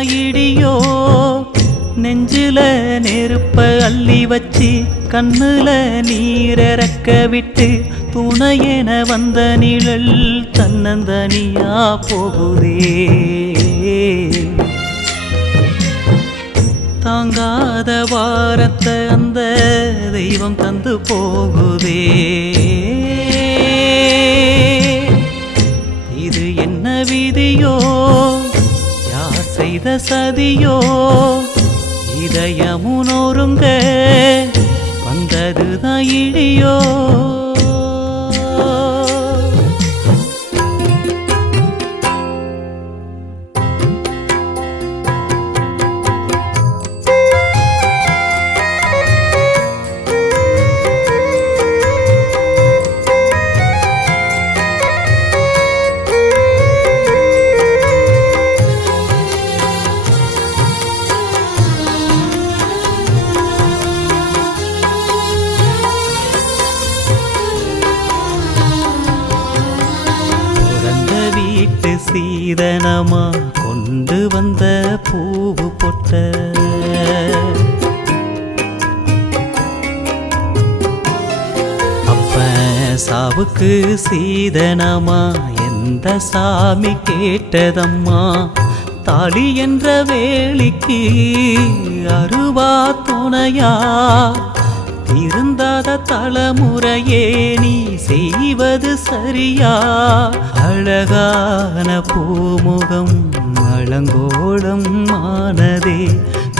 வந்ததுதான் இடியோ நெஞ்சில நெருப்ப அள்ளி வச்சு கண்ணுல நீரக்க விட்டு துணையென வந்த நிழல் தன்னந்தனியா போகுதே தாங்காத வாரத்தை அந்த தெய்வம் தந்து போகுதே இது என்ன விதியோ யார் செய்த சதியோ இதயமுனோருங்க வந்ததுதான் இடியோ சீதனமா கொண்டு வந்த பூவு பொட்ட அப்ப சாவுக்கு சீதனமா எந்த சாமி கேட்டதம்மா தாலி என்ற வேலிக்கு அருவா துணையா இருந்தாத தலைமுறையே நீ செய்வது சரியா அழகான பூமுகம் அலங்கோலம் ஆனதே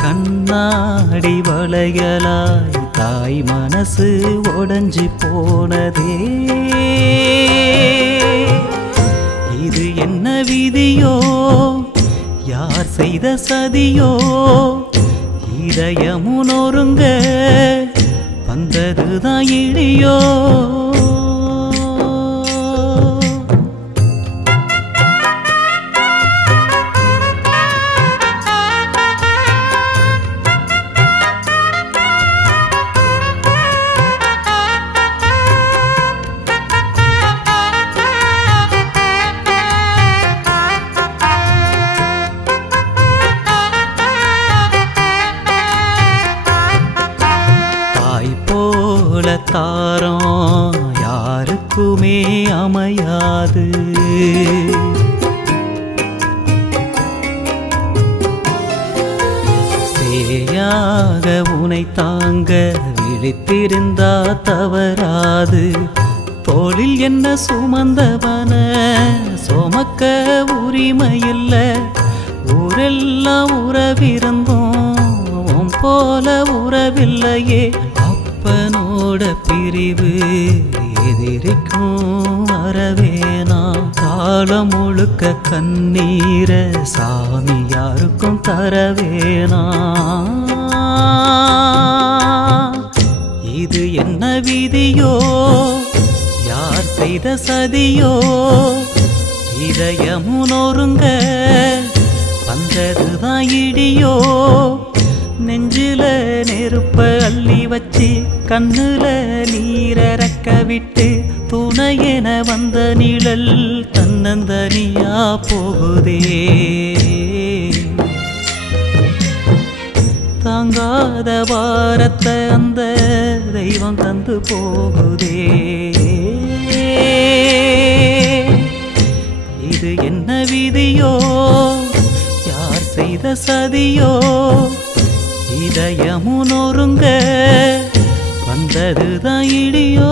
கண்ணாடி வளையலாய் தாய் மனசு உடைஞ்சு போனதே இது என்ன விதியோ யார் செய்த சதியோ இதயமுனோருங்க வந்ததுதான் இடியோ தாரம் யாருக்குமே அமையாது சேயாக உனை தாங்க விழித்திருந்தா தவறாது தோளில் என்ன சுமந்தவன சுமக்க உரிமையில்ல ஊரெல்லாம் உறவிருந்தோம் போல உறவில்லையே அப்பனோட பிரிவு எதிரிக்கும் வரவேனா காலம் முழுக்க கண்ணீர சாமி யாருக்கும் தரவேனா இது என்ன விதியோ யார் செய்த சதியோ இதயமுனோருங்க வந்ததுதான் இடியோ நெஞ்சில நெருப்ப அள்ளி வச்சு கண்ணுல நீரக்க விட்டு துணையென வந்த நிழல் தன்னந்தனியா போகுதே தாங்காத வாரத்தை அந்த தெய்வம் தந்து போகுதே இது என்ன விதியோ யார் செய்த சதியோ இதயமுனோருங்க வந்ததுதான் இடியோ